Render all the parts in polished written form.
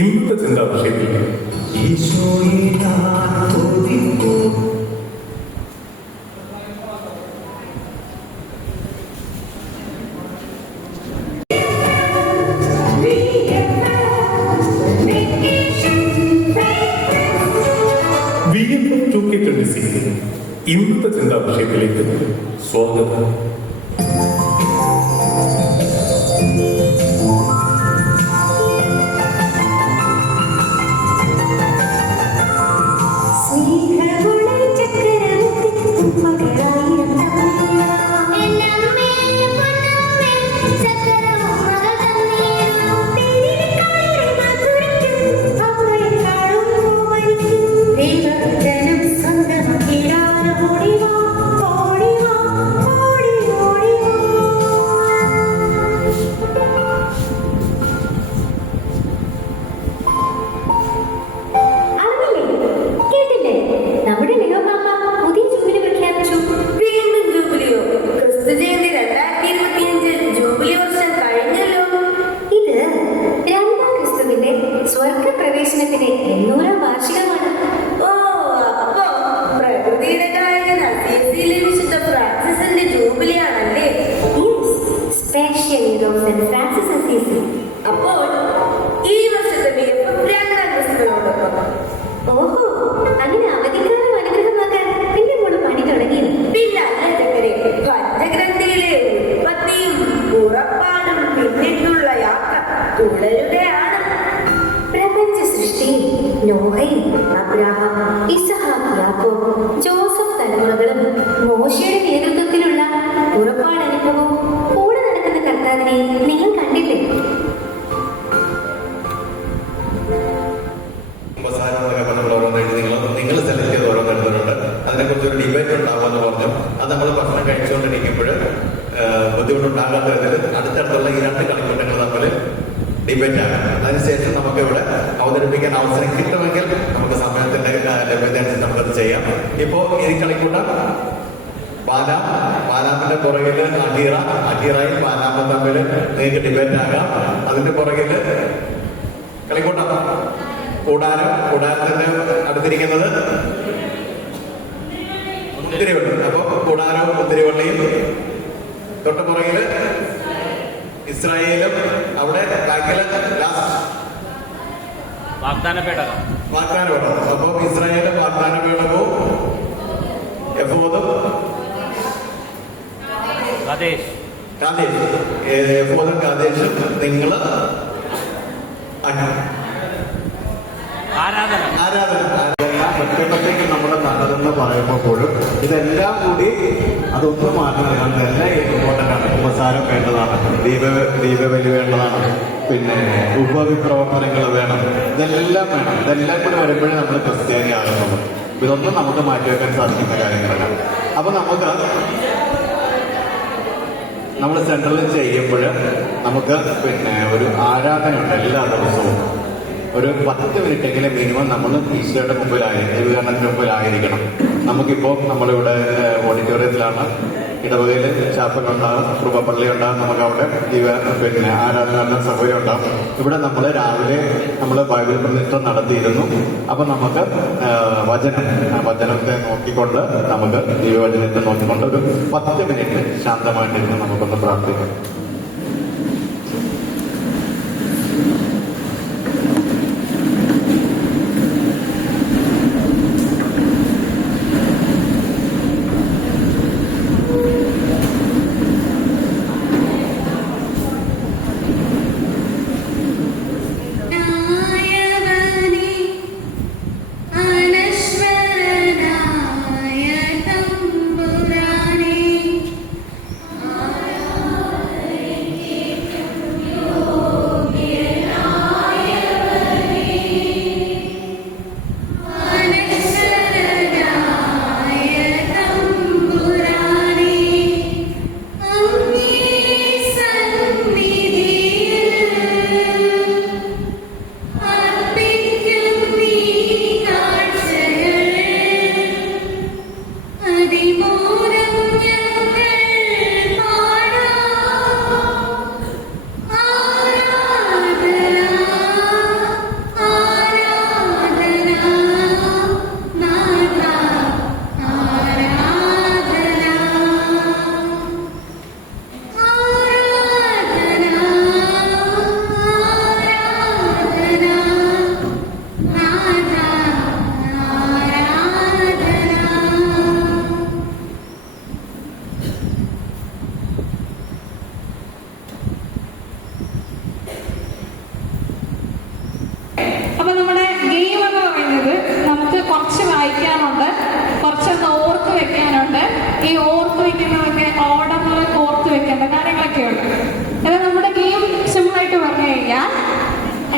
ഇന്നത്തെ ചിന്താ വിഷയത്തിൽ ഇന്നത്തെ ചിന്താ വിഷയത്തിലേക്ക് സ്വാഗതം. അപ്പോൾ ഈ വർഷത്തെ രണ്ടാം ക്രിസ്തുവിനോടൊപ്പം അങ്ങനെ അവധിക്കാലം അനുഗ്രഹമാക്കാൻ പിന്നെ മോള് പണി തുടങ്ങി. പഞ്ചഗ്രന്ഥിയിലെ ഉൽപ്പത്തിയും പുറപ്പാടും പിന്നിട്ടുള്ള യാത്ര തുടരുകയാണ്. പ്രപഞ്ച സൃഷ്ടിയിൽ നോഹയും അബ്രഹാം, ഇസഹാക്ക്, യാക്കോബ്, ജോസഫ് തലമുറകളും മോശയുടെ നേതൃത്വത്തിലുള്ള പുറപ്പാട് അനുഭവവും കൂടെ നടക്കുന്ന കർത്താവിനെ നിങ്ങൾ കണ്ടില്ലേ? നിങ്ങൾ സെലക്ട് ചെയ്ത് ഓരോന്നെടുത്തിട്ടുണ്ട്. അതിനെക്കുറിച്ചൊരു ഡിബേറ്റ് ഉണ്ടാകുമെന്ന് പറഞ്ഞു. അത് നമ്മൾ ഭക്ഷണം കഴിച്ചുകൊണ്ടിരിക്കുമ്പോൾ ബുദ്ധിമുട്ടുണ്ടാകാത്ത വിധത്തിൽ അടുത്തടുത്തുള്ള ഈ രണ്ട് കളിക്കൂട്ടങ്ങൾ തമ്മിൽ ഡിബേറ്റ് ആകാം. അതിനുശേഷം നമുക്ക് ഇവിടെ അവതരിപ്പിക്കാൻ അവസരം കിട്ടുമെങ്കിൽ നമുക്ക് സമയത്തിന്റെ ലഭ്യത അനുസരിച്ച് നമുക്കത് ചെയ്യാം. ഇപ്പോ ഈ കളിക്കൂട്ടം പാലാമിന്റെ പുറകില് അടീറായി പാലാമും തമ്മിൽ നിങ്ങൾക്ക് ഡിബേറ്റ് ആകാം. അതിന്റെ പുറകില് കളിക്കൂട്ടം കൂടാരത്തിന്റെ അടുത്തിരിക്കുന്നത് മുന്തിരിവള്ളി. അപ്പൊ കൂടാരവും മുന്തിരിവള്ളിയും തൊട്ട് പുറകില് ഇസ്രായേലും അവിടെ ബാക്കില് വാഗ്ദാനപേടകം. അപ്പൊ ഇസ്രായേലും വാഗ്ദാനപേടകവും എഫോദും എഫോദും കാദേശും നിങ്ങള് ആരാധന ഒറ്റയ്ക്ക് നമ്മുടെ നല്ലതെന്ന് പറയുമ്പോഴും ഇതെല്ലാം കൂടി അതൊന്നും മാറ്റുന്നതാണ്. എല്ലാം ഇമ്പോർട്ടൻ്റ് ആണ്. ഉപസാരം വേണ്ടതാണ്, ദീപബലി വേണ്ടതാണ്, പിന്നെ ഉപവിപ്രവർത്തനങ്ങൾ വേണം, ഇതെല്ലാം വേണം. ഇതെല്ലാം കൂടി വരുമ്പോഴേ നമ്മൾ ക്രിസ്ത്യാനി ആകുന്നുള്ളൂ. ഇതൊന്നും നമുക്ക് മാറ്റിവെക്കാൻ സാധിക്കുന്ന കാര്യങ്ങളല്ല. അപ്പൊ നമ്മൾ സെൻട്രലിൽ ചെയ്യുമ്പോൾ നമുക്ക് പിന്നെ ഒരു ആരാധനയുണ്ട് എല്ലാ ദിവസവും. ഒരു 10 മിനിറ്റെങ്കിലും മിനിമം നമ്മൾ ഈശോയുടെ വിവരണത്തിന് മുമ്പിലായിരിക്കണം. നമുക്കിപ്പോൾ നമ്മളിവിടെ ഓഡിറ്റോറിയത്തിലാണ്. ഇടവകയിൽ ചാപ്പലുണ്ടാകും, കൃപപ്പള്ളി ഉണ്ടാകും. നമുക്ക് അവിടെ പിന്നെ ആരാധന സൗകര്യം ഉണ്ടാകും. ഇവിടെ നമ്മൾ രാവിലെ ബൈബിൾ പ്രതിഷ്ഠ നടത്തിയിരുന്നു. അപ്പൊ നമുക്ക് വചനത്തെ നോക്കിക്കൊണ്ട് നമുക്ക് ദൈവവചനത്തെ നോക്കിക്കൊണ്ട് ഒരു 10 മിനിറ്റ് ശാന്തമായിട്ടിരുന്ന് നമുക്കൊന്ന് പ്രാർത്ഥിക്കാം. വെക്കാനുണ്ട്. ഈ ഓർത്ത് വെക്കുന്നതൊക്കെ ഓർഡറിൽ ഓർത്ത് വെക്കേണ്ട കാര്യങ്ങളൊക്കെ ഉണ്ട്. അത് നമ്മുടെ ഗെയിം സിമ്പിളായിട്ട് പറഞ്ഞു കഴിഞ്ഞാൽ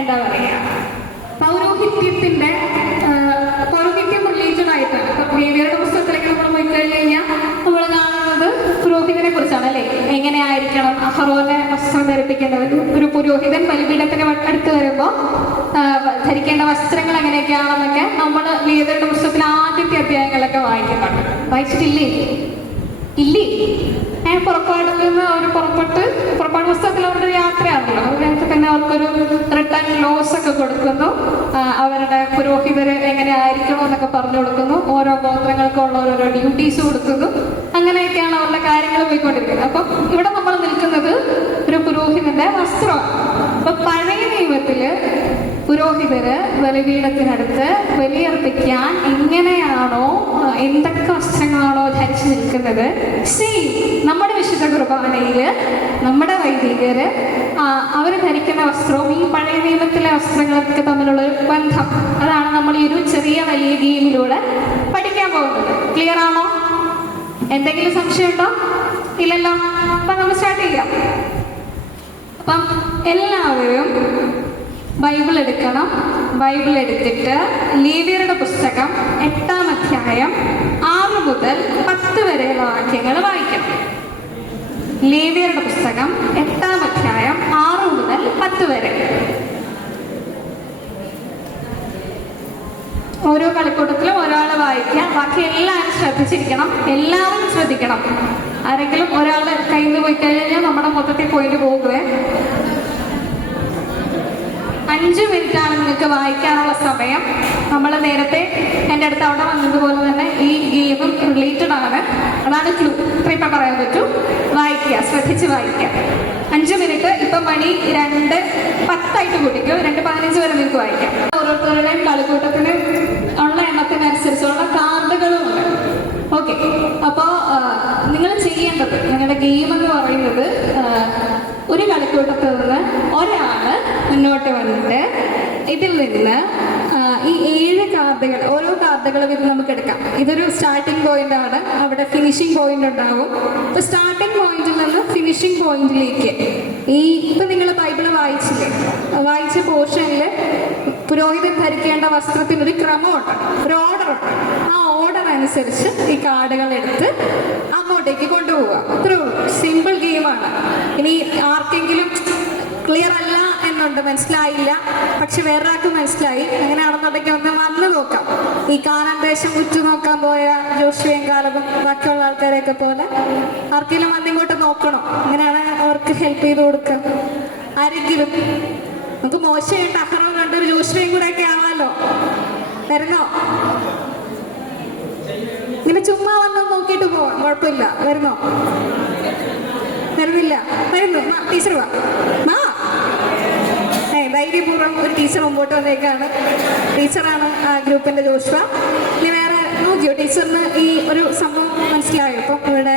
എന്താ പറയുക, പൗരോഹിത്യത്തിന്റെ പൗരോഹിത്യം റിലേറ്റഡ് ആയിട്ട് ലേവ്യരുടെ പുസ്തകത്തിലേക്ക് നമ്മൾ പോയി കഴിഞ്ഞ് കഴിഞ്ഞാൽ നമ്മൾ കാണുന്നത് പുരോഹിതനെ കുറിച്ചാണ് അല്ലേ. എങ്ങനെയായിരിക്കണം അഹറോനെ വസ്ത്രം ധരിപ്പിക്കേണ്ടത്, ഒരു പുരോഹിതൻ ബലിപീഠത്തിന് അടുത്ത് വരുമ്പോൾ ധരിക്കേണ്ട വസ്ത്രങ്ങൾ എങ്ങനെയൊക്കെയാണെന്നൊക്കെ നമ്മൾ ലേവ്യരുടെ പുസ്തകത്തിൽ ആദ്യത്തെ അധ്യായങ്ങളിലൊക്കെ വായിക്കുന്നുണ്ട്. വായിച്ചിട്ടില്ലേ? ഇല്ലേ? പുറപ്പാടിൽ നിന്ന് അവർ പുറപ്പാട് പുസ്തകത്തിൽ അവരുടെ ഒരു യാത്രയാണല്ലോ. അതിനകത്ത് തന്നെ അവർക്കൊരു റിട്ടേൺ ലോസ് ഒക്കെ കൊടുക്കുന്നു, അവരുടെ പുരോഹിതര് എങ്ങനെ ആയിരിക്കണം എന്നൊക്കെ പറഞ്ഞു കൊടുക്കുന്നു, ഓരോ ഗോത്രങ്ങൾക്കുള്ള ഓരോരോ ഡ്യൂട്ടീസ് കൊടുക്കുന്നു. അങ്ങനെയൊക്കെയാണ് അവരുടെ കാര്യങ്ങൾ പോയിക്കൊണ്ടിരിക്കുന്നത്. അപ്പം ഇവിടെ നമ്മൾ നിൽക്കുന്നത് ഒരു പുരോഹിതന്റെ വസ്ത്രമാണ്. അപ്പൊ പഴയ നിയമത്തില് പുരോഹിതര് ബലിപീഠത്തിനടുത്ത് ബലിയർപ്പിക്കാൻ എങ്ങനെയാണോ എന്തൊക്കെ വസ്ത്രങ്ങളാണോ ധരിച്ചു നിൽക്കുന്നത്, സെയിം നമ്മുടെ വിശുദ്ധ കുർബാനയില് നമ്മുടെ വൈദികര് അവർ ധരിക്കുന്ന വസ്ത്രവും ഈ പഴയ നിയമത്തിലെ വസ്ത്രങ്ങൾക്ക് തമ്മിലുള്ള ഒരു ബന്ധം, അതാണ് നമ്മൾ ഈ ഒരു ചെറിയ വലിയ ഗെയിമിലൂടെ പഠിക്കാൻ പോകുന്നത്. ക്ലിയർ ആണോ? എന്തെങ്കിലും സംശയമുണ്ടോ? ഇല്ലല്ലോ. അപ്പൊ നമ്മൾ സ്റ്റാർട്ട് ചെയ്യാം. അപ്പം എല്ലാവരും ബൈബിൾ എടുക്കണം. ബൈബിൾ എടുത്തിട്ട് ലേവ്യരുടെ പുസ്തകം 8-ാം അധ്യായം 6 മുതൽ 10 വരെയുള്ള വാക്യങ്ങൾ വായിക്കണം. ലേവ്യരുടെ പുസ്തകം 8-ാം അധ്യായം 6 മുതൽ 10 വരെ. ഓരോ കളിക്കൂട്ടത്തിലും ഒരാൾ വായിക്കാം. ബാക്കി എല്ലാവരും ശ്രദ്ധിച്ചിരിക്കണം. എല്ലാവരും ശ്രദ്ധിക്കണം. ആരെങ്കിലും ഒരാൾ കയ്യിൽ നിന്ന് പോയി കഴിഞ്ഞാൽ നമ്മുടെ മൊത്തത്തിൽ പോയിട്ട് പോകുവേ. 5 മിനിറ്റാണ് നിങ്ങൾക്ക് വായിക്കാനുള്ള സമയം. നമ്മൾ നേരത്തെ എൻ്റെ അടുത്ത് അവിടെ വന്നതുപോലെ തന്നെ ഈ ഗെയിമും റിലേറ്റഡ് ആണ്. അതാണ് ക്ലൂ. ഇപ്പം പറയാൻ പറ്റൂ. വായിക്കുക, ശ്രദ്ധിച്ച് വായിക്കുക. 5 മിനിറ്റ്. ഇപ്പം മണി 2:10 കൂട്ടിക്കോ. 2:15 വരെ നിങ്ങൾക്ക് വായിക്കാം. ഓരോരുത്തരുടെയും കളിക്കൂട്ടത്തിന് ഉള്ള എണ്ണത്തിനനുസരിച്ചുള്ള കാർഡുകളുമുണ്ട്. ഓക്കെ. അപ്പോൾ നിങ്ങൾ ചെയ്യേണ്ടത്, നിങ്ങളുടെ ഗെയിം എന്ന് പറയുന്നത്, ഒരു കളിക്കൂട്ടത്തിൽ നിന്ന് ഒരാള് മുന്നോട്ട് വന്നിട്ട് ഇതിൽ നിന്ന് ഈ 7 കാർഡുകൾ, ഓരോ കാർഡുകളും ഇത് നമുക്ക് എടുക്കാം. ഇതൊരു സ്റ്റാർട്ടിംഗ് പോയിന്റ് ആണ്. അവിടെ ഫിനിഷിംഗ് പോയിന്റ് ഉണ്ടാവും. അപ്പൊ സ്റ്റാർട്ടിംഗ് പോയിന്റിൽ നിന്ന് ഫിനിഷിംഗ് പോയിന്റിലേക്ക് ഇപ്പൊ നിങ്ങൾ ബൈബിള് വായിച്ചില്ലേ, വായിച്ച പോർഷനിൽ പുരോഹിതൻ ധരിക്കേണ്ട വസ്ത്രത്തിന് ഒരു ക്രമമുണ്ട്, ഒരു ഓർഡറുണ്ട്. ആ ഓർഡർ അനുസരിച്ച് ഈ കാർഡുകൾ എടുത്ത് അങ്ങോട്ടേക്ക് കൊണ്ടുപോവുക. അത്രേ ഉള്ളൂ. സിമ്പിൾ ഗെയിമാണ്. ഇനി ആർക്കെങ്കിലും ക്ലിയർ അല്ല എന്നുണ്ട്, മനസ്സിലായില്ല, പക്ഷെ വേറൊരാൾക്ക് മനസ്സിലായി, അങ്ങനെയാണെന്നുണ്ടെങ്കിൽ ഒന്ന് വന്ന് നോക്കാം. ഈ കാനാൻ ദേശം ഉറ്റു നോക്കാൻ പോയ ജോഷുവയും കാലബും ബാക്കിയുള്ള ആൾക്കാരെയൊക്കെ പോലെ ആർക്കെങ്കിലും വന്നിങ്ങോട്ട് നോക്കണം. അങ്ങനെയാണ് അവർക്ക് ഹെൽപ്പ് ചെയ്ത് കൊടുക്കുക. ആരെങ്കിലും നമുക്ക് മോശമായിട്ട് അഹറോ കണ്ടൊരു ജോഷുവയും കൂടെ ഒക്കെ ആവാലോ. വരുന്നോ? ഇങ്ങനെ ചുമ്മാ വന്ന് നോക്കിയിട്ട് പോവാം, കുഴപ്പമില്ല. വരുന്നോ? വരുന്നില്ല? വരുന്നു. ടീച്ചർ വാ. ധൈര്യപൂർവ്വം ഒരു ടീച്ചർ മുമ്പോട്ട് വന്നേക്കാണ്. ടീച്ചറാണ് ആ ഗ്രൂപ്പിന്റെ ജോഷുവ. ഇനി വേറെ നോക്കിയോ? ടീച്ചറിന് ഈ ഒരു സംഭവം മനസ്സിലായോ? ഇപ്പം ഇവിടെ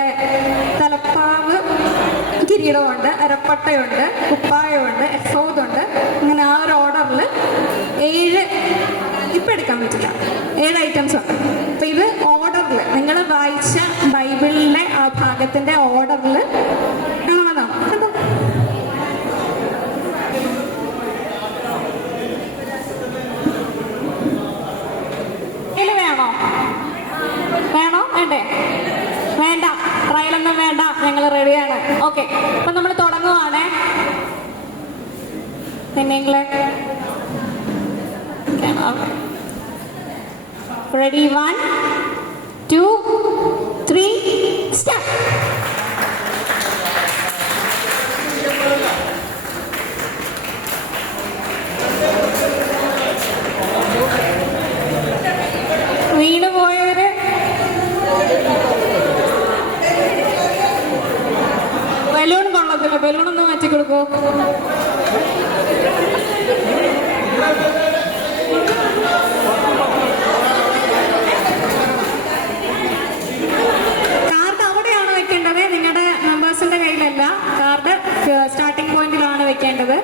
തലപ്പാവ്, കിരീടമുണ്ട്, അരപ്പട്ടയുണ്ട്, കുപ്പായമുണ്ട്, എഫോദുണ്ട്. അങ്ങനെ ആ ഒരു ഓർഡറിൽ 7, ഇപ്പം എടുക്കാൻ പറ്റില്ല, 7 ഐറ്റംസ് ഉണ്ട്. അപ്പം ഇത് ഓർഡറിൽ നിങ്ങൾ വായിച്ച ബൈബിളിലെ ആ ഭാഗത്തിന്റെ ഓർഡറിൽ കാണാം. കണ്ടോ? വേണോ? വേണ്ടേ? വേണ്ട. ട്രയലൊന്നും വേണ്ട. ഞങ്ങൾ റെഡിയാണ്. ഓക്കെ. അപ്പൊ നമ്മൾ തുടങ്ങുവാണേ. പിന്നെ റെഡി? 1, 2, 3, സ്റ്റാർട്ട്. വീണ് പോയവര് ബലൂൺ കൊള്ളത്തില്ല, ബലൂണൊന്ന് മാറ്റി കൊടുക്കോ? കാർഡ് അവിടെയാണ് വെക്കേണ്ടത്, നിങ്ങളുടെ മെമ്പേഴ്സിന്റെ കയ്യിലല്ല. കാർഡ് സ്റ്റാർട്ടിംഗ് പോയിന്റിലാണ് വെക്കേണ്ടത്.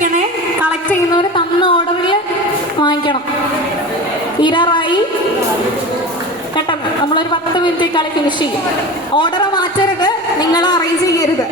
ശ്രദ്ധിക്കണേ, കളക്ട് ചെയ്യുന്നവർ തന്ന ഓർഡറിൽ വാങ്ങിക്കണം. തീരാറായി, പെട്ടെന്ന് നമ്മളൊരു 10 മിനിറ്റ് കളി ഫിനിഷ് ചെയ്യും. ഓർഡർ മാറ്റരുത്, നിങ്ങൾ അറേഞ്ച് ചെയ്യരുത്.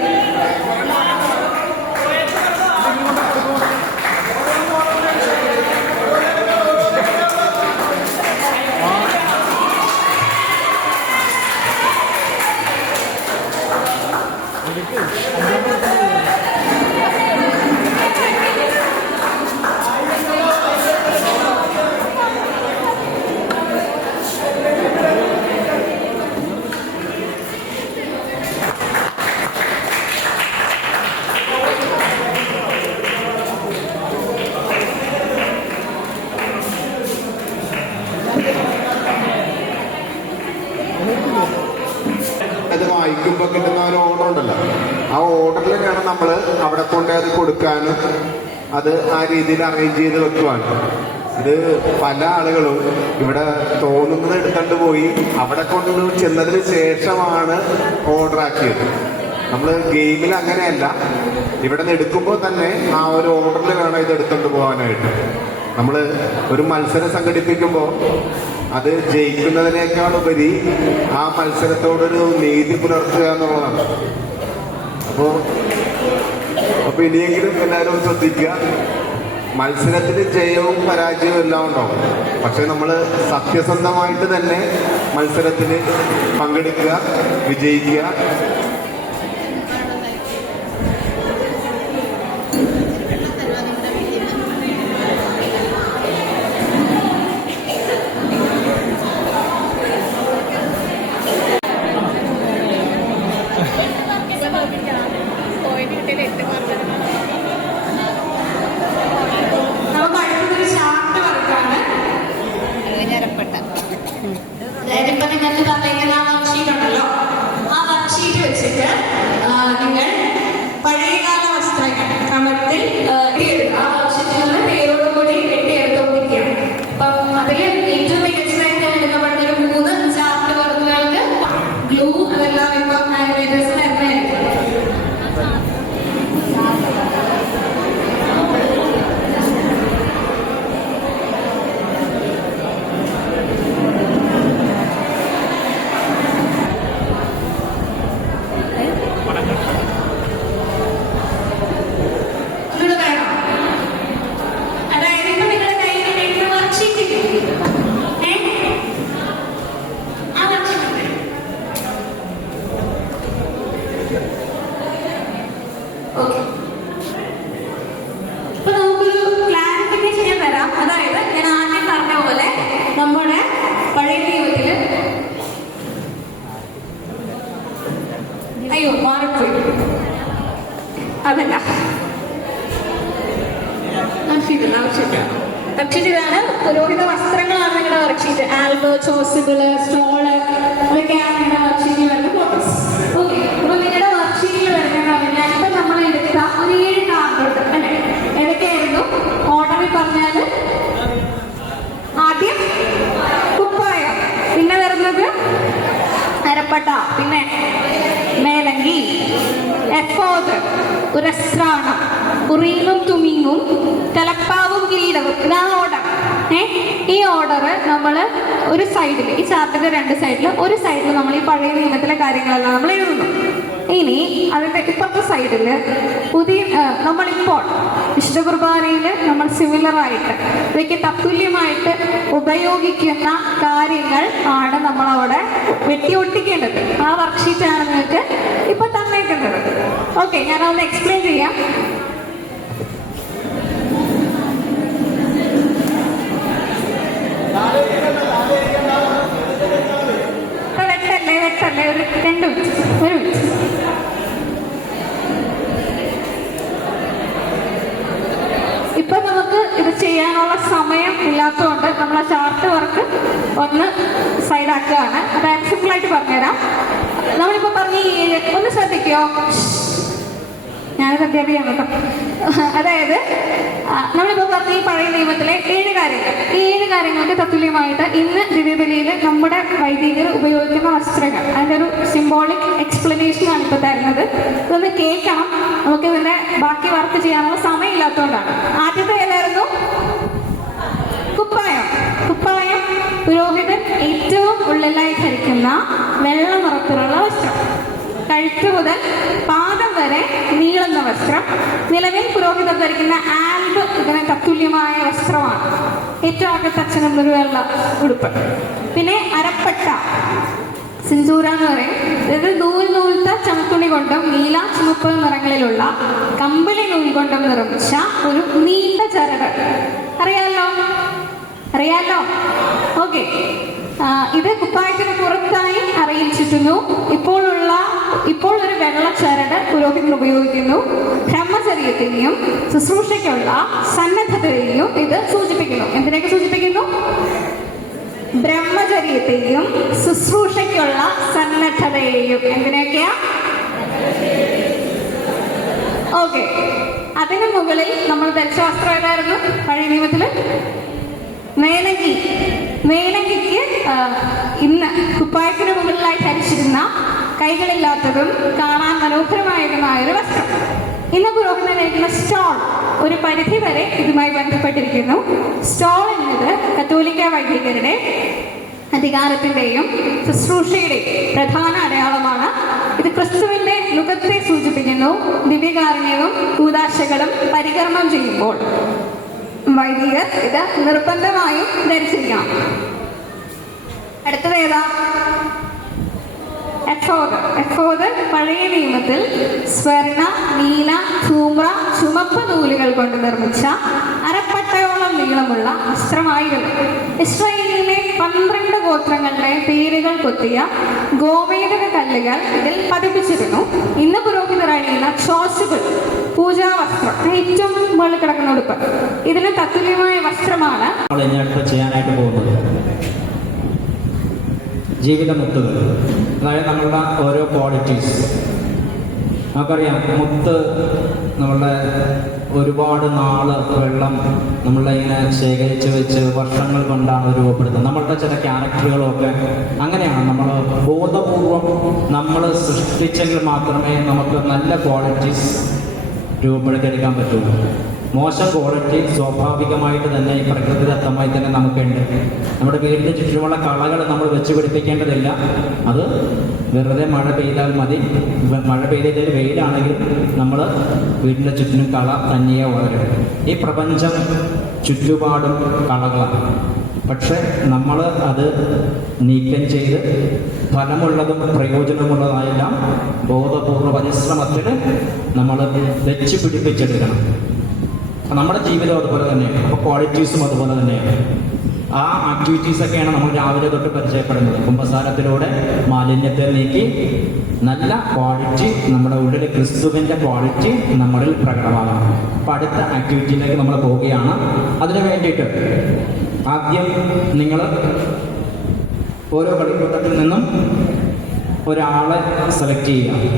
അത് വായിക്കുമ്പോൾ കിട്ടുന്ന ഒരു ഓർഡർ ഉണ്ടല്ലോ, ആ ഓർഡറിൽ വേണം നമ്മൾ അവിടെ കൊണ്ട് അത് കൊടുക്കാനും അത് ആ രീതിയിൽ അറേഞ്ച് ചെയ്ത് വെക്കുവാനും. ഇത് പല ആളുകളും ഇവിടെ തോന്നുന്നത് എടുത്തുകൊണ്ട് പോയി അവിടെ കൊണ്ട് ചെന്നതിന് ശേഷമാണ് ഓർഡർ ആക്കിയത്. നമ്മൾ ഗെയിമിൽ അങ്ങനെയല്ല, ഇവിടെ നിന്ന് എടുക്കുമ്പോൾ തന്നെ ആ ഒരു ഓർഡറിൽ വേണം ഇത് എടുത്തുകൊണ്ട് പോകാനായിട്ട്. നമ്മൾ ഒരു മത്സരം സംഘടിപ്പിക്കുമ്പോൾ അത് ജയിക്കുന്നതിനേക്കാൾ ഉപരി ആ മത്സരത്തോടൊരു നീതി പുലർത്തുക എന്നുള്ളതാണ്. അപ്പോൾ ഇനിയെങ്കിലും എല്ലാവരും ശ്രദ്ധിക്കുക. മത്സരത്തിൽ ജയവും പരാജയവും എല്ലാം ഉണ്ടാവും, പക്ഷെ നമ്മൾ സത്യസന്ധമായിട്ട് തന്നെ മത്സരത്തിൽ പങ്കെടുക്കുക, വിജയിക്കുക. നമുക്ക് അടുത്തൊരു ചാർട്ട് വർക്കാണ്. അതായത് ഇപ്പൊ നിങ്ങൾക്ക് തന്നേക്കുന്ന ആ വർക്ക്ഷീറ്റ് ഉണ്ടല്ലോ, ആ വർക്ക്ഷീറ്റ് വെച്ചിട്ട് നിങ്ങൾ പഴയകാല വസ്ത്രങ്ങൾ ക്രമത്തിൽ എഴുതുക. ആ വർക്ക്ഷീറ്റിൽ പേരോടുകൂടി എഴുതിയെടുത്തുകൊണ്ടിരിക്കുകയാണ്. അപ്പം അതിൽ ഏറ്റവും മികച്ചതായിട്ട് എടുക്കപ്പെടുന്ന 3 ചാർട്ട് വർക്കുകൾക്ക് ഗ്ലൂ അതെല്ലാം ഇപ്പം ആനിമേറ്റേഴ്സ് തരുന്നതായിരിക്കും. ഇപ്പൊ നമുക്കൊരു ക്ലാരിഫിക്കേഷൻ ഞാൻ തരാം. അതായത് ഞാൻ ആദ്യം പറഞ്ഞ പോലെ നമ്മുടെ പഴയ നിയമത്തില് അയ്യോ മാറിപ്പോയി, അതല്ല വർക്ക്ഷീറ്റ് ഇതാണ്. പുരോഹിത വസ്ത്രങ്ങളാണ് നിങ്ങളുടെ വർക്ക്ഷീറ്റ്. ആൽബം, ചോസിബിള്, സ്റ്റോള്, അതൊക്കെയാണ് നിങ്ങളുടെ വർക്ക്ഷീറ്റിൽ വരുന്ന ഫോട്ടോസ്. ഓക്കെ, അപ്പൊ നിങ്ങളുടെ വർക്ക്ഷീറ്റിൽ വരുന്നതാണ് ഞാനിപ്പോ നമ്മൾ എടുത്ത ഒരു 7 കാർഡുണ്ട് അല്ലെ. ഏതൊക്കെയായിരുന്നു ഓർഡറിൽ പറഞ്ഞാല്? ആദ്യം കുപ്പായം, പിന്നെ വരുന്നത് അരപ്പട്ട, പിന്നെ മേലങ്കി, എഫോദ്, ഉരസ്ത്രാണം, ഉറീലും തുമിങ്ങും, തലപ്പാവും കിരീടവും. ഇതാണ് ഓർഡർ. ഈ ഓർഡർ നമ്മൾ ഒരു സൈഡിൽ, ഈ ചാർട്ടിന്റെ 2 സൈഡിൽ, ഒരു സൈഡിൽ നമ്മൾ ഈ പഴയ നിയമത്തിലെ കാര്യങ്ങളെല്ലാം നമ്മൾ എഴുതുന്നു. ഇനി അതിന്റെ ഇപ്പുറത്തെ സൈഡിൽ നമ്മളിപ്പോൾ വിശുദ്ധ കുർബാനയിൽ നമ്മൾ സിമിലറായിട്ട് ഇവയ്ക്ക് തത്തുല്യമായിട്ട് ഉപയോഗിക്കുന്ന കാര്യങ്ങൾ ആണ് നമ്മളവിടെ വെട്ടിയൊട്ടിക്കേണ്ടത്. ആ വർക്ക്ഷീറ്റാണ് നിങ്ങൾക്ക് ഇപ്പൊ തന്നേക്കുന്നത്. ഓക്കെ, ഞാനതൊന്ന് എക്സ്പ്ലെയിൻ ചെയ്യാം. വെട്ടല്ലേ ഒരു 2 മിനിറ്റ്, 1 മിനിറ്റ്. ഇപ്പൊ നമുക്ക് ഇത് ചെയ്യാനുള്ള സമയം ഇല്ലാത്തതുകൊണ്ട് നമ്മൾ ആ ചാർട്ട് വർക്ക് ഒന്ന് സൈഡാക്കുകയാണ്. അതായത് സിമ്പിളായിട്ട് പറഞ്ഞുതരാം. നമ്മളിപ്പോ പറഞ്ഞ 7 ഒന്ന് ശ്രദ്ധിക്കോ, ഞാനത് അധ്യാപികയാണ് കേട്ടോ. അതായത് നമ്മളിപ്പോൾ പറഞ്ഞ ഈ പഴയ നിയമത്തിലെ 7 കാര്യങ്ങൾ, ഈ 7 കാര്യങ്ങൾക്ക് തത്തുല്യമായിട്ട് ഇന്ന് ദിവ്യബലിയിൽ നമ്മുടെ വൈദികർ ഉപയോഗിക്കുന്ന വസ്ത്രങ്ങൾ, അതിൻ്റെ ഒരു സിംബോളിക് എക്സ്പ്ലനേഷൻ ആണ് ഇപ്പോൾ തരുന്നത്. ഇതൊന്ന് കേൾക്കണം, നമുക്ക് ഇതിന്റെ ബാക്കി വർക്ക് ചെയ്യാനുള്ള സമയമില്ലാത്തതുകൊണ്ടാണ്. ആദ്യത്തെ ഏതായിരുന്നു? കുപ്പായം. കുപ്പായം പുരോഹിതൻ ഏറ്റവും ഉള്ളിലായി ധരിക്കുന്ന വെള്ള നിറത്തിലുള്ള വസ്ത്രം. കഴുത്ത് മുതൽ പാദം വരെ നീളുന്ന വസ്ത്രം. നിലവിൽ പുരോഹിതർ ധരിക്കുന്ന ആൽബ് ഇതിന് തത്തുല്യമായ വസ്ത്രമാണ്. ഏറ്റവും അകത്ത് അച്ഛനെന്നൊരു വെള്ള ഉടുപ്പ്. പിന്നെ അരപ്പട്ട, സിന്ദൂര എന്ന് പറയും. ഇത് നൂൽത്ത ചമത്തുണി കൊണ്ടും നീല ചുമപ്പ് നിറങ്ങളിലുള്ള കമ്പിളി നൂൽ കൊണ്ടും നിർമ്മിച്ച ഒരു നീണ്ട ചരട്. അറിയാലോ? ഓക്കെ. ഇത് കുപ്പായത്തിന് പുറത്തായി അറിയിച്ചിട്ടുന്നു. ഇപ്പോൾ ഒരു വെള്ള ചരട് പുരോഹിതൻ ഉപയോഗിക്കുന്നു. ബ്രഹ്മചര്യത്തെയും ശുശ്രൂഷയ്ക്കുള്ള സന്നദ്ധതയെയും ഇത് സൂചിപ്പിക്കുന്നു. എന്തിനൊക്കെ സൂചിപ്പിക്കുന്നു? ബ്രഹ്മചര്യത്തെയും ശുശ്രൂഷയ്ക്കുള്ള സന്നദ്ധതയെയും. എന്തിനൊക്കെയാ? ഓക്കെ. അതിന് മുകളിൽ നമ്മൾ ധരിച്ച വസ്ത്രം ഏതായിരുന്നു പഴയ നിയമത്തില്? മേലങ്കിക്ക് ഇന്ന് കുപ്പായത്തിന് മുകളിലായി ധരിച്ചിരുന്ന കൈകളില്ലാത്തതും കാണാൻ മനോഹരമായതുമായ ഒരു വസ്ത്രം. ഇന്ന് പുരോഹിതൻ ധരിക്കുന്ന സ്റ്റോൾ ഒരു പരിധി വരെ ഇതുമായി ബന്ധപ്പെട്ടിരിക്കുന്നു. സ്റ്റോൾ എന്നത് കത്തോലിക്ക വൈദികരുടെ അധികാരത്തിന്റെയും ശുശ്രൂഷയുടെയും പ്രധാന അടയാളമാണ്. ഇത് ക്രിസ്തുവിന്റെ മുഖത്തെ സൂചിപ്പിക്കുന്നു. ദിവ്യകാരുണ്യവും കൂദാശകളും പരികർമ്മം ചെയ്യുമ്പോൾ വൈദികർ ഇത് നിർബന്ധമായും ധരിച്ചിരിക്കണം. അടുത്തത് ഏതാ? എഫോദ് പഴയ നിയമത്തിൽ സ്വർണ്ണ, നീല, ധൂമ്ര, ചുമപ്പ് നൂലുകൾ കൊണ്ട് നിർമ്മിച്ച അരപ്പട്ടയോളം നീളമുള്ള വസ്ത്രമായിരുന്നു. ഇസ്രായേലിലെ 12 ഗോത്രങ്ങളുടെ പേരുകൾ കൊത്തിയ ഗോമേതക കല്ലുകൾ ഇതിൽ പതിപ്പിച്ചിരുന്നു. ഇന്ന് പുരോഹിതർ അണിയുന്ന ചോസുകൾ പൂജാവസ്ത്രം, ഏറ്റവും മുകളിൽ കിടക്കുന്ന ഉടുപ്പ്, ഇതിന് തത്തുല്യമായ വസ്ത്രമാണ്. ചെയ്യാനായിട്ട് പോകുന്നത് ജീവിതമുത്തുകൾ, അതായത് നമ്മളുടെ ഓരോ ക്വാളിറ്റീസ്. നമുക്കറിയാം, മുത്ത് നമ്മളുടെ ഒരുപാട് നാള് വെള്ളം നമ്മളെ ഇങ്ങനെ ശേഖരിച്ച് വെച്ച് വർഷങ്ങൾ കൊണ്ടാണ് രൂപപ്പെടുത്തുന്നത്. നമ്മളുടെ ചില ക്യാരക്ടറുകളൊക്കെ അങ്ങനെയാണ്. നമ്മൾ ബോധപൂർവം നമ്മൾ സൃഷ്ടിച്ചെങ്കിൽ മാത്രമേ നമുക്ക് നല്ല ക്വാളിറ്റീസ് രൂപപ്പെടുത്തിയെടുക്കാൻ പറ്റുള്ളൂ. മോശം ക്വാളിറ്റി സ്വാഭാവികമായിട്ട് തന്നെ ഈ പ്രകൃതിദത്തമായി തന്നെ നമുക്കുണ്ട്. നമ്മുടെ വീടിൻ്റെ ചുറ്റുമുള്ള കളകൾ നമ്മൾ വെച്ച് പിടിപ്പിക്കേണ്ടതില്ല. അത് വെറുതെ മഴ പെയ്താൽ മതി. മഴ പെയ്തതിൽ വെയിലാണെങ്കിൽ നമ്മൾ വീടിൻ്റെ ചുറ്റിനും കള തന്നെയേ വളരും. ഈ പ്രപഞ്ചം ചുറ്റുപാടും കളകളാണ്. പക്ഷെ നമ്മൾ അത് നീക്കം ചെയ്ത് ഫലമുള്ളതും പ്രയോജനമുള്ളതായെല്ലാം ബോധപൂർവ്വ പരിശ്രമത്തിന് നമ്മൾ വെച്ച് പിടിപ്പിച്ചെടുക്കണം. നമ്മുടെ ജീവിതം അതുപോലെ തന്നെയാണ്. അപ്പോൾ ക്വാളിറ്റീസും അതുപോലെ തന്നെയാണ്. ആ ആക്ടിവിറ്റീസൊക്കെയാണ് നമ്മൾ രാവിലെ തൊട്ട് പരിചയപ്പെടുന്നത്. കുമ്പസാരത്തിലൂടെ മാലിന്യത്തെ നീക്കി നല്ല ക്വാളിറ്റി, നമ്മുടെ ഉള്ളിൽ ക്രിസ്തുവിൻ്റെ ക്വാളിറ്റി നമ്മളിൽ പ്രകടമാകണം. അപ്പം അടുത്ത ആക്ടിവിറ്റിയിലേക്ക് നമ്മൾ പോവുകയാണ്. അതിനു വേണ്ടിയിട്ട് ആദ്യം നിങ്ങൾ ഓരോ കളിക്കൂട്ടത്തിൽ നിന്നും ഒരാളെ സെലക്ട് ചെയ്യുക.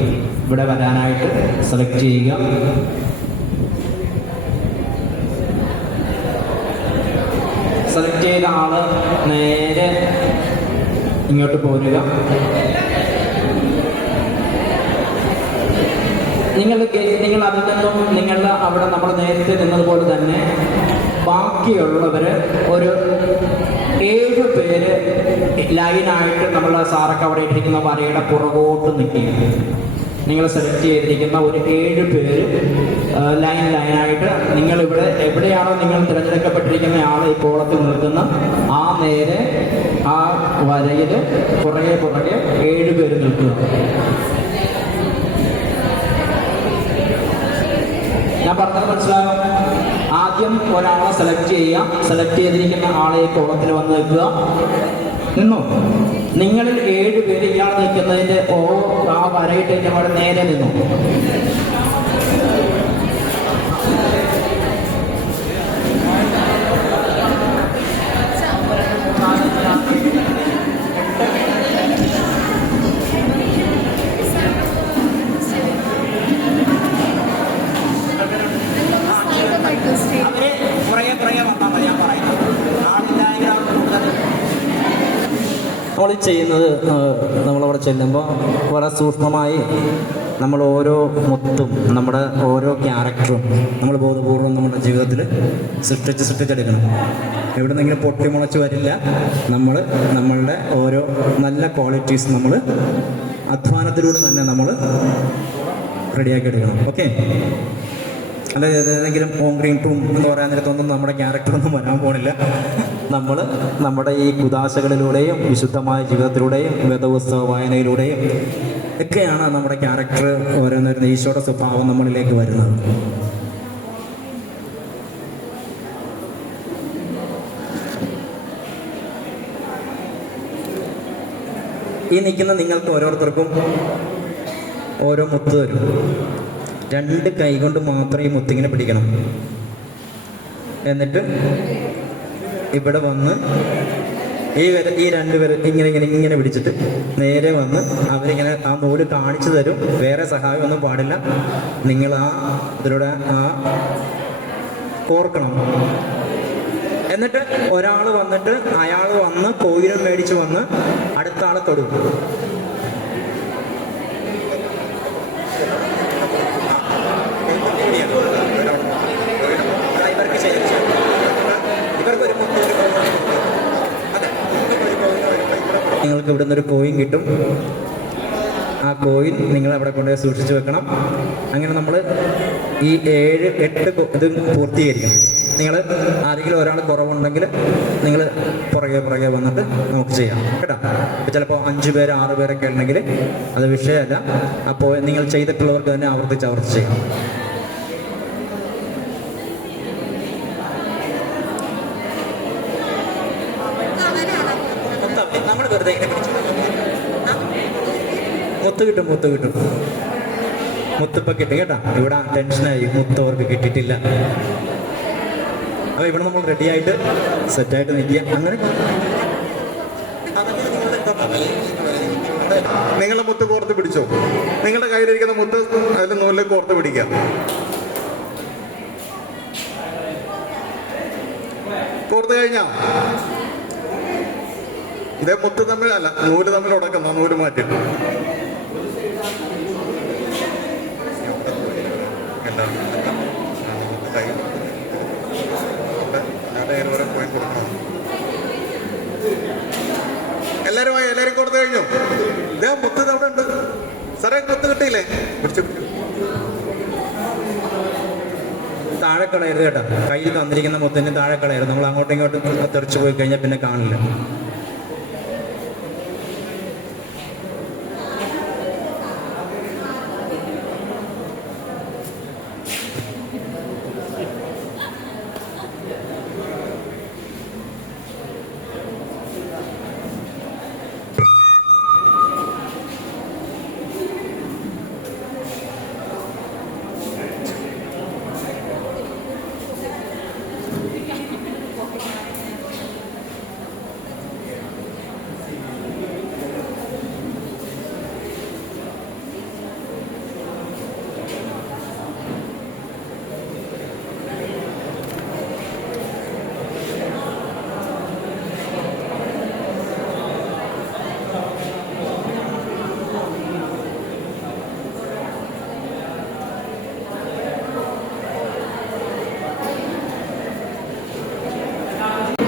ഇവിടെ വരാനായിട്ട് സെലക്ട് ചെയ്യുക. സെലക്ട് ചെയ്ത ആള് നേരെ ഇങ്ങോട്ട് പോരുക. നിങ്ങൾ അതിൽ നിന്നും നിങ്ങളുടെ അവിടെ നമ്മൾ നേരത്തെ നിന്നതുപോലെ തന്നെ ബാക്കിയുള്ളവര് ഒരു 7 പേര് ലൈനായിട്ട് നമ്മൾ സാറൊക്കെ അവിടെ ഇട്ടിരിക്കുന്ന വരയുടെ പുറകോട്ട് നിൽക്കുക. നിങ്ങൾ സെലക്ട് ചെയ്തിരിക്കുന്ന ഒരു 7 പേര് ലൈനായിട്ട് നിങ്ങളിവിടെ എവിടെയാണോ നിങ്ങൾ തിരഞ്ഞെടുക്കപ്പെട്ടിരിക്കുന്ന ആൾ ഈ കോളത്തിൽ നിൽക്കുന്ന ആ നേരെ ആ വരയിൽ പുറകെ 7 പേര് നിൽക്കുക. ഞാൻ പറഞ്ഞത് മനസ്സിലാകും. ആദ്യം ഒരാളെ സെലക്ട് ചെയ്യുക. സെലക്ട് ചെയ്തിരിക്കുന്ന ആളെ ഈ കോളത്തിൽ വന്ന് നിൽക്കുക. നിന്നു. നിങ്ങളിൽ 7 പേര് ഇയാൾ നിൽക്കുന്നതിന്റെ ആ വരയിട്ടതിന്റെ അവിടെ നേരെ നിന്നു. നമ്മൾ ചെയ്യുന്നത്, നമ്മളവിടെ ചെല്ലുമ്പോൾ വളരെ സൂക്ഷ്മമായി നമ്മൾ ഓരോ മുത്തും നമ്മുടെ ഓരോ ക്യാരക്ടറും നമ്മൾ ബോധപൂർവം നമ്മുടെ ജീവിതത്തിൽ സൃഷ്ടിച്ചെടുക്കണം. എവിടെ നിന്നെങ്കിലും പൊട്ടിമുളച്ച് വരില്ല. നമ്മൾ നമ്മളുടെ ഓരോ നല്ല ക്വാളിറ്റീസ് നമ്മൾ അധ്വാനത്തിലൂടെ തന്നെ നമ്മൾ റെഡിയാക്കി എടുക്കണം. ഓക്കെ, അതായത് ഏതെങ്കിലും ഓങ്ക്രീം ടൂം എന്ന് പറയാൻ നേരത്തൊന്നും നമ്മുടെ ക്യാരക്ടറൊന്നും വരാൻ പോണില്ല. നമ്മൾ നമ്മുടെ ഈ കുദാശകളിലൂടെയും വിശുദ്ധമായ ജീവിതത്തിലൂടെയും വേദപുസ്തക വായനയിലൂടെയും ഒക്കെയാണ് നമ്മുടെ ക്യാരക്ടർ ഓരോന്നൊരു ഈശോയുടെ സ്വഭാവം നമ്മളിലേക്ക് വരുന്നത്. ഈ നിൽക്കുന്ന നിങ്ങൾക്ക് ഓരോരുത്തർക്കും ഓരോ മുത്ത് തരും. 2 കൈ കൊണ്ട് മാത്രം ഈ മുത്തിങ്ങനെ പിടിക്കണം. എന്നിട്ട് ഇവിടെ വന്ന് ഈ 2 പേര് ഇങ്ങനെ പിടിച്ചിട്ട് നേരെ വന്ന് അവരിങ്ങനെ ആ നൂല് കാണിച്ചു തരും. വേറെ സഹായം ഒന്നും പാടില്ല. നിങ്ങൾ ഇതിലൂടെ കോർക്കണം. എന്നിട്ട് ഒരാൾ വന്നിട്ട് അയാൾ വന്ന് കോയിലും മേടിച്ച് വന്ന് അടുത്ത ആളെ തൊടും. നിങ്ങൾക്ക് ഇവിടെ നിന്നൊരു കോയിൻ കിട്ടും. ആ കോയിൻ നിങ്ങൾ അവിടെ കൊണ്ടുപോയി സൂക്ഷിച്ചു വെക്കണം. അങ്ങനെ നമ്മൾ ഈ 7-8 ഇത് പൂർത്തീകരിക്കണം. നിങ്ങൾ ആരെങ്കിലും ഒരാൾ കുറവുണ്ടെങ്കിൽ നിങ്ങൾ പുറകെ വന്നിട്ട് നമുക്ക് ചെയ്യാം കേട്ടോ. ഇപ്പോൾ ചിലപ്പോൾ 5 പേര് 6 പേരൊക്കെ ഉണ്ടെങ്കിൽ അത് വിഷയമല്ല. അപ്പോൾ നിങ്ങൾ ചെയ്തിട്ടുള്ളവർക്ക് തന്നെ ആവർത്തിച്ച് ചെയ്യാം. നമ്മൾ വെറുതെ ഇങ്ങനെ പിടിച്ചു മുത്ത് കിട്ടും. മുത്തിപ്പോൾ കിട്ടും കേട്ടോ. ഇവിടെ ടെൻഷനായി, മുത്ത് അവർക്ക് കിട്ടിയിട്ടില്ല. അപ്പോൾ ഇവിടെ നമ്മൾ റെഡിയായിട്ട് സെറ്റായിട്ട് നിൽക്കുക. അങ്ങനെ നിങ്ങളുടെ മുത്ത് കോർത്ത് പിടിച്ചോ. നിങ്ങളുടെ കയ്യിലിരിക്കുന്ന മുത്ത് അതിൽ നൂലിൽ കോർത്ത് പിടിക്കുക. കോർത്ത് കഴിഞ്ഞാ ഇതേ മുത്ത് തമ്മിലല്ല, നൂല് തമ്മിൽ ഉടക്കുന്ന നൂല് മാറ്റി എല്ലാരും കൊടുത്തു കഴിഞ്ഞു. ഇതേ മുത്ത് അവിടെ ഉണ്ട്. സാറേ മുത്ത് കിട്ടിയില്ലേ? പിടിച്ചു താഴെ കളയരുത് കേട്ടോ. കയ്യിൽ തന്നിരിക്കുന്ന മുത്തിന് താഴെ കളയരുത്. നമ്മൾ അങ്ങോട്ടും ഇങ്ങോട്ടും തെറിച്ചു പോയി കഴിഞ്ഞാൽ പിന്നെ കാണില്ല.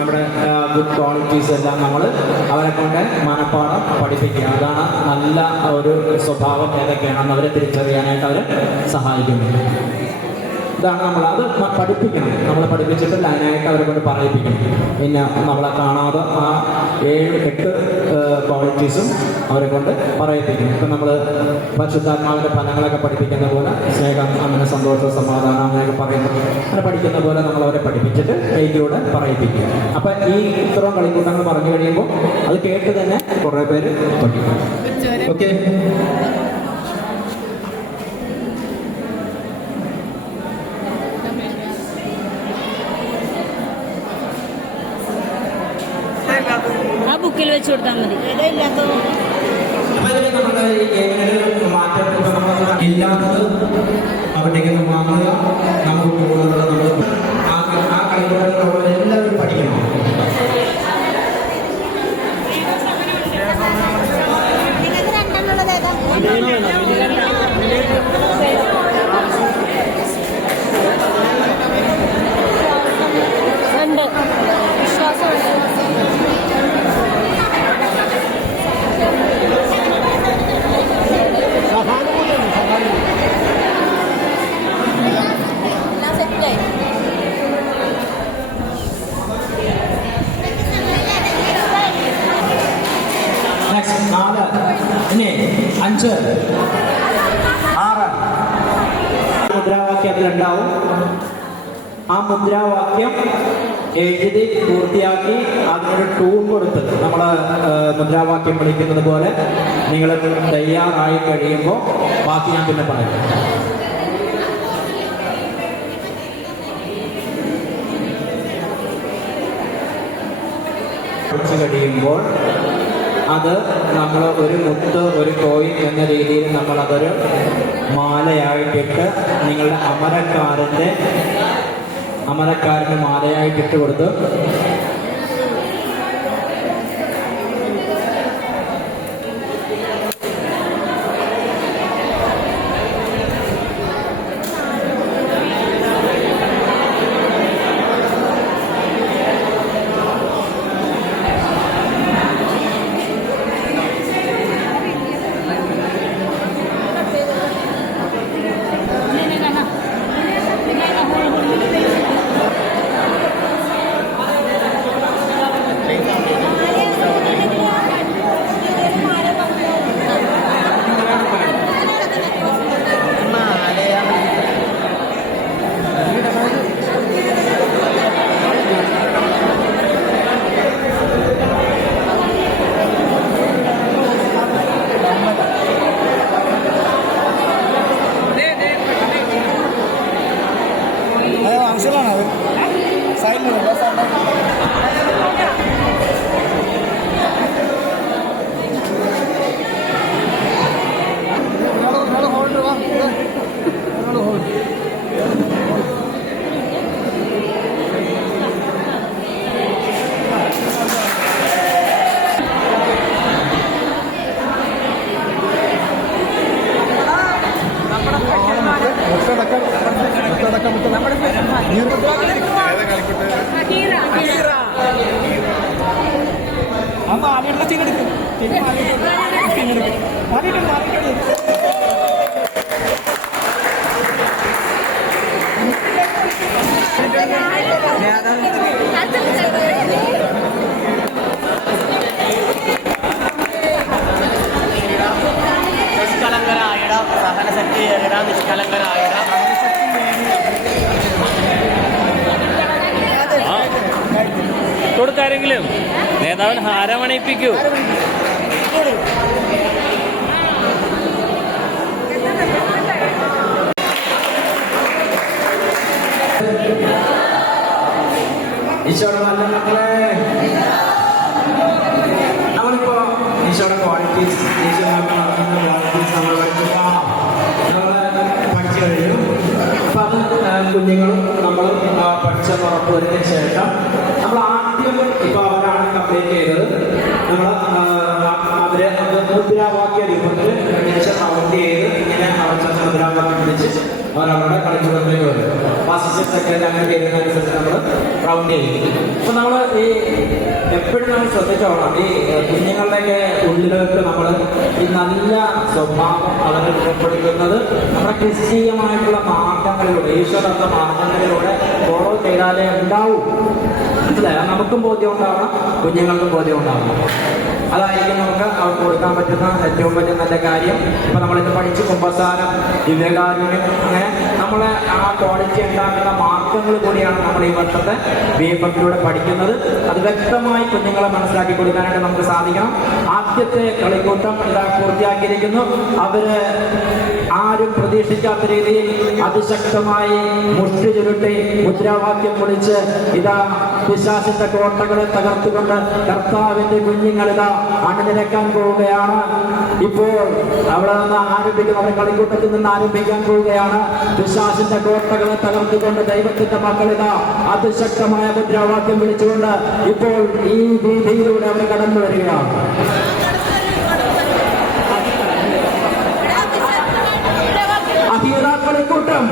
നമ്മുടെ ഗുഡ് ക്വാളിറ്റീസ് എല്ലാം നമ്മൾ അവരെ കൊണ്ട് മനപ്പാഠം പഠിപ്പിക്കുക. അതാണ് നല്ല ഒരു സ്വഭാവം ഏതൊക്കെയാണെന്ന് അവരെ തിരിച്ചറിയാനായിട്ട് അവർ സഹായിക്കുന്നത്. ഇതാണ് അത് പഠിപ്പിക്കണം. നമ്മൾ പഠിപ്പിച്ചിട്ട് ലൈനായിട്ട് അവരെ കൊണ്ട് പറയിപ്പിക്കണം. പിന്നെ നമ്മളെ കാണാതെ ആ 7-8 ക്വാളിറ്റീസും അവരെ കൊണ്ട് പറയിപ്പിക്കണം. ഇപ്പം നമ്മൾ പരിശുദ്ധാത്മാവിൻ്റെ ഫലങ്ങളൊക്കെ പഠിപ്പിക്കുന്ന പോലെ സ്നേഹം, അങ്ങനെ സന്തോഷം, സമാധാനം അങ്ങനെയൊക്കെ പറയുന്നത് അങ്ങനെ പഠിക്കുന്ന പോലെ നമ്മൾ അവരെ പഠിപ്പിച്ചിട്ട് കൈയിലൂടെ പറയിപ്പിക്കുക. അപ്പം ഈ ഇത്രയും കളിക്കൂട്ടങ്ങൾ പറഞ്ഞു കഴിയുമ്പോൾ അത് കേട്ട് തന്നെ കുറേ പേര് പഠിക്കും. ഓക്കെ, ആ ബുക്കിൽ വെച്ച് കൊടുത്താൽ മതി. ഇല്ലാത്തത് അവിടേക്ക് വാങ്ങുക. നമുക്ക് കൂടുതലുള്ള നമ്മൾ ആ കളിക്കൂട്ടങ്ങൾ എല്ലാവരും പഠിക്കണം. നിങ്ങൾക്ക് രണ്ടെണ്ണുള്ളത് ഏതാ? മുദ്രാവാക്യം അതിലുണ്ടാവും. ആ മുദ്രാവാക്യം എഴുതി പൂർത്തിയാക്കി അതിനൊരു ടൂൺ കൊടുത്ത് നമ്മൾ മുദ്രാവാക്യം വിളിക്കുന്നത് പോലെ നിങ്ങൾ തയ്യാറായി കഴിയുമ്പോൾ ബാക്കി ഞാൻ പിന്നെ പറയും. കുറച്ച് കഴിയുമ്പോൾ അത് നമ്മൾ ഒരു മുത്ത് ഒരു കോയിൻ എന്ന രീതിയിൽ നമ്മളതൊരു മാലയായിട്ടിട്ട് നിങ്ങളുടെ അമരക്കാരൻ്റെ മാലയായിട്ടിട്ട് കൊടുത്ത് കൊടുക്കാരെങ്കിലും നേതാവിന് ഹാരമണിയിപ്പിക്കൂ. നമ്മളിപ്പോ ഈശോയുടെ ക്വാളിറ്റീസ് നമ്മൾ പഠിച്ചു കഴിഞ്ഞു. അപ്പൊ അത് കുഞ്ഞുങ്ങളും നമ്മളും പഠിച്ചെന്ന് ഉറപ്പുവരുത്തിയ ശേഷം നമ്മൾ ആദ്യം ഇപ്പൊ അവരാണ് കംപ്ലീറ്റ് ചെയ്തത്. നമ്മൾ അവര് മുദ്രാവാക്യ രൂപത്തിൽ റൗണ്ട് ചെയ്ത് ഇങ്ങനെ അവരുടെ മുദ്രാവാക്യം പിടിച്ച് അവരവിടെ കളിച്ചുകൊണ്ടേക്ക് വരും. അസിസ്റ്റന്റ് സെക്രട്ടറി അങ്ങനെ ചെയ്യുന്നതനുസരിച്ച് നമ്മൾ റൗണ്ട് ചെയ്യും. അപ്പൊ നമ്മൾ ഈ എപ്പോഴും നമ്മൾ ശ്രദ്ധിച്ചോളാം, ഈ കുഞ്ഞുങ്ങളുടെയൊക്കെ ഉള്ളിലേക്ക് നമ്മൾ ഈ നല്ല സ്വഭാവം അവരെ രൂപപ്പെടുത്തുന്നത് നമ്മുടെ ക്രിസ്തീയമായിട്ടുള്ള മാർഗങ്ങളിലൂടെ, ഈശ്വരത്ത മാർഗങ്ങളിലൂടെ ഫോളോ ചെയ്താലേ ഉണ്ടാവൂ. മനസ്സിലായോ? നമുക്കും ബോധ്യം ഉണ്ടാവണം, കുഞ്ഞുങ്ങൾക്കും ബോധ്യം ഉണ്ടാവണം. അതായിരിക്കും നമുക്ക് അവർക്ക് കൊടുക്കാൻ പറ്റുന്ന ഏറ്റവും വലിയ നല്ല കാര്യം. ഇപ്പൊ നമ്മളിന്ന് പഠിച്ച് കുമ്പസാരം, ദിവ്യകാരുണ്യം, അങ്ങനെ നമ്മളെ ആ ക്വാളിറ്റി ഉണ്ടാക്കുന്ന മാർഗങ്ങൾ കൂടിയാണ് നമ്മൾ ഈ വർഷത്തെ BFF-ലൂടെ പഠിക്കുന്നത്. അത് വ്യക്തമായി കുഞ്ഞുങ്ങളെ മനസ്സിലാക്കി കൊടുക്കാനായിട്ട് നമുക്ക് സാധിക്കണം. ആദ്യത്തെ കളിക്കൂട്ടം ഇതാ പൂർത്തിയാക്കിയിരിക്കുന്നു. അവര് ആരും പ്രതീക്ഷിക്കാത്ത രീതിയിൽ അതിശക്തമായി മുഷ്ടി ചുരുട്ടി മുദ്രാവാക്യം വിളിച്ച് ഇതാ പിശാചിന്റെ കോട്ടകളെ തകർത്തുകൊണ്ട് കർത്താവിന്റെ കുഞ്ഞുങ്ങളിതാ അണിനിരക്കാൻ പോവുകയാണ്. ഇപ്പോൾ അവിടെ നിന്ന് ആരംഭിക്കുന്ന അവരുടെ കളിക്കൂട്ടത്തിൽ നിന്ന് ആരംഭിക്കാൻ പോവുകയാണ്. പിശാചിന്റെ കോട്ടകളെ തകർത്തുകൊണ്ട് ദൈവത്തിന്റെ മക്കളിതാ അതിശക്തമായ മുദ്രാവാക്യം വിളിച്ചുകൊണ്ട് ഇപ്പോൾ ഈ വീതിയിലൂടെ അവർ കടന്നു വരികയാണ്. കളിക്കൂട്ടം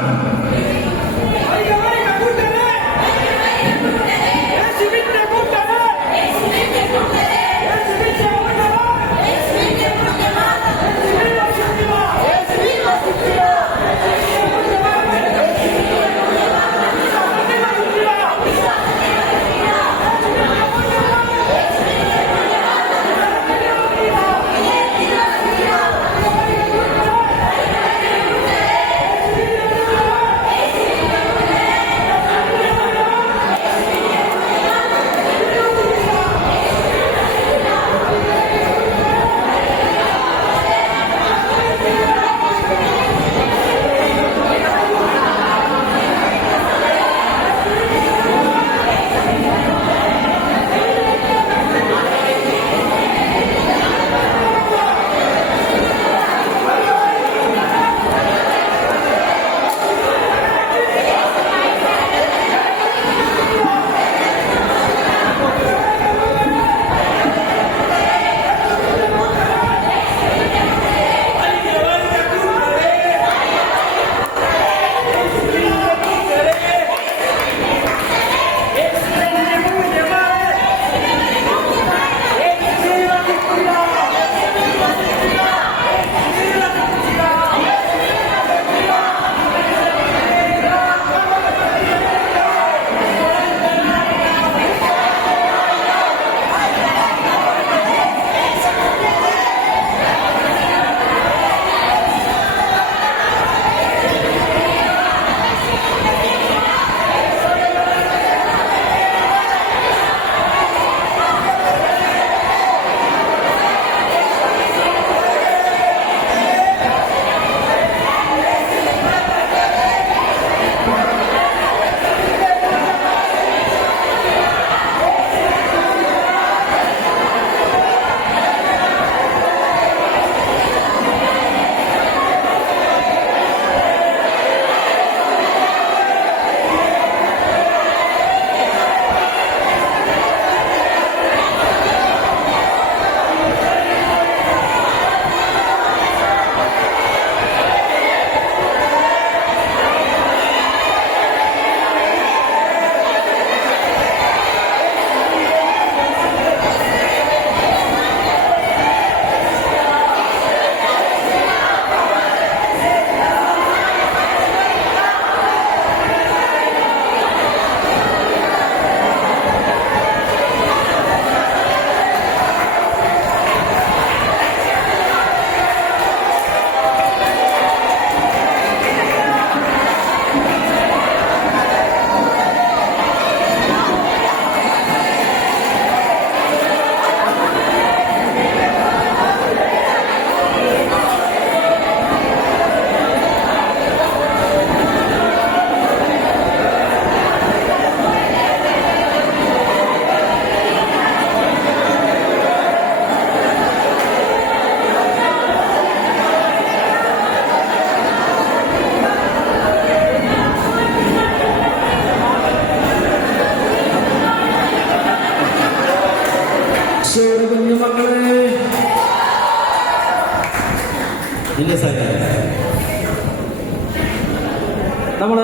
നമ്മൾ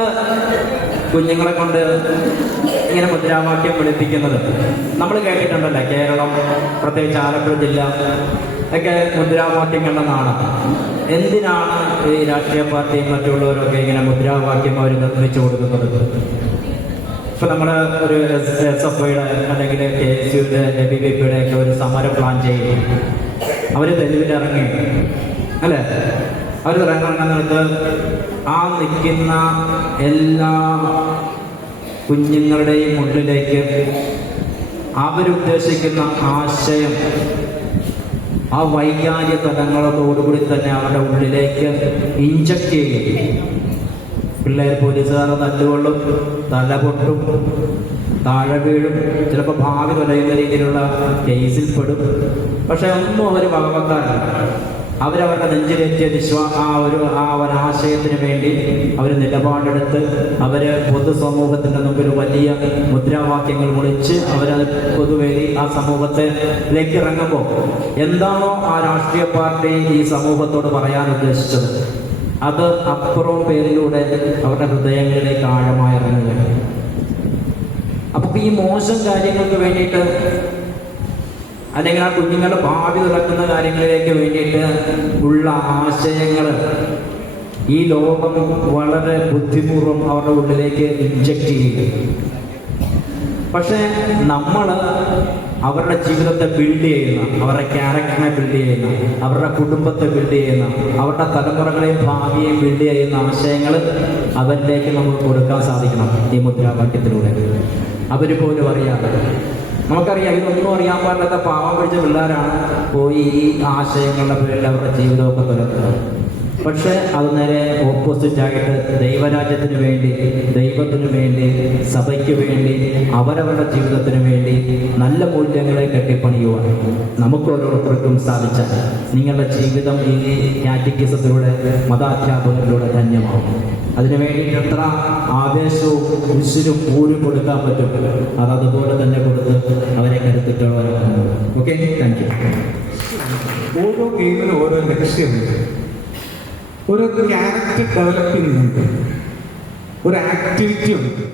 കുഞ്ഞുങ്ങളെ കൊണ്ട് ഇങ്ങനെ മുദ്രാവാക്യം വിളിപ്പിക്കുന്നത് നമ്മൾ കേട്ടിട്ടുണ്ടല്ലോ. കേരളം, പ്രത്യേകിച്ച് ആലപ്പുഴ ജില്ല ഒക്കെ മുദ്രാവാക്യങ്ങളുടെ നാടാണ്. എന്തിനാണ് ഈ രാഷ്ട്രീയ പാർട്ടിയും മറ്റുള്ളവരൊക്കെ ഇങ്ങനെ മുദ്രാവാക്യം അവർ നിർമ്മിച്ചു കൊടുക്കുന്നത്? ഇപ്പൊ നമ്മൾ ഒരു SFIയുടെ അല്ലെങ്കിൽ KSUയുടെ ABVPയുടെ ഒക്കെ ഒരു സമരം പ്ലാൻ ചെയ്യും. അവർ തെരുവിലിറങ്ങി അല്ലേ? അവർ ഇറങ്ങുന്നിടത്ത് ആ നിൽക്കുന്ന എല്ലാ കുഞ്ഞുങ്ങളുടെയും ഉള്ളിലേക്ക് അവരുദ്ദേശിക്കുന്ന ആശയം ആ വൈകാരിക തലങ്ങളോടുകൂടി തന്നെ അവരുടെ ഉള്ളിലേക്ക് ഇഞ്ചക്ട് ചെയ്യും. പിള്ളേർ പോലീസുകാരെ തല്ലുകൊള്ളും, തല പൊട്ടും, താഴെ വീഴും, ചിലപ്പോൾ ഭാവി തുലയുന്ന രീതിയിലുള്ള കേസിൽപ്പെടും. പക്ഷെ ഒന്നും അവർ വകവെക്കാറില്ല. അവരവരുടെ നെഞ്ചിലേറ്റിയ ആ ഒരാശയത്തിന് വേണ്ടി അവർ നിലപാടെടുത്ത് അവർ പൊതുസമൂഹത്തിൻ്റെ മുമ്പിൽ വലിയ മുദ്രാവാക്യങ്ങൾ വിളിച്ച് അവരത് പൊതുവേദി ആ സമൂഹത്തിലേക്ക് ഇറങ്ങുമ്പോൾ എന്താണോ ആ രാഷ്ട്രീയ പാർട്ടി ഈ സമൂഹത്തോട് പറയാൻ ഉദ്ദേശിച്ചത് അത് അപ്പുറവും പേരിലൂടെ അവരുടെ ഹൃദയങ്ങളിലേക്ക് ആഴമായി ഇറങ്ങുകയാണ്. അപ്പൊ ഈ മോശം കാര്യങ്ങൾക്ക് വേണ്ടിയിട്ട് അല്ലെങ്കിൽ ആ കുഞ്ഞുങ്ങളുടെ ഭാവി തുറക്കുന്ന കാര്യങ്ങളിലേക്ക് വേണ്ടിയിട്ട് ഉള്ള ആശയങ്ങൾ ഈ ലോകം വളരെ ബുദ്ധിപൂർവ്വം അവരുടെ ഉള്ളിലേക്ക് ഇൻജക്റ്റ് ചെയ്യും. പക്ഷെ നമ്മൾ അവരുടെ ജീവിതത്തെ ബിൽഡ് ചെയ്യുന്ന, അവരുടെ ക്യാരക്ടറിനെ ബിൽഡ് ചെയ്യുന്ന, അവരുടെ കുടുംബത്തെ ബിൽഡ് ചെയ്യുന്ന, അവരുടെ തലമുറകളെയും ഭാവിയെയും ബിൽഡ് ചെയ്യുന്ന ആശയങ്ങൾ അവരിലേക്ക് നമുക്ക് കൊടുക്കാൻ സാധിക്കണം ഈ മുദ്രാവാക്യത്തിലൂടെ. അവർ പോലും അറിയാതെ, നമുക്കറിയാം ഇതൊന്നും അറിയാൻ പാടില്ലാത്ത പാവം പിടിച്ച പിള്ളേരാണ് പോയി ഈ ആശയങ്ങളുടെ പേരിൽ അവരുടെ ജീവിതമൊക്കെ തുലർത്തുന്നത്. പക്ഷെ അത് നേരെ ഓപ്പോസിറ്റായിട്ട് ദൈവരാജ്യത്തിന് വേണ്ടി, ദൈവത്തിന് വേണ്ടി, സഭയ്ക്ക് വേണ്ടി, അവരവരുടെ ജീവിതത്തിന് വേണ്ടി നല്ല മൂല്യങ്ങളെ കെട്ടിപ്പണിയുവാൻ നമുക്ക് ഓരോരുത്തർക്കും സാധിച്ചാൽ നിങ്ങളുടെ ജീവിതം ഈ കാറ്റഗിസത്തിലൂടെ, മതാധ്യാപകരിലൂടെ ധന്യമാവും. അതിനു വേണ്ടിയിട്ട് എത്ര ആവേശവും ഉശിരും ഊരും കൊടുക്കാൻ പറ്റും അതതുപോലെ തന്നെ കൊടുത്ത് അവരെ കരുത്തിട്ടുള്ളവരാണ്. Okay, thank you. ഓരോ ഗെയിമിനും ഓരോ ലക്ഷ്യമുണ്ട്, ഒരു ക്യാരക്ടർ ഡെവലപ്പിംഗ് ഉണ്ട്, ഒരു ആക്ടിവിറ്റി ഉണ്ട്.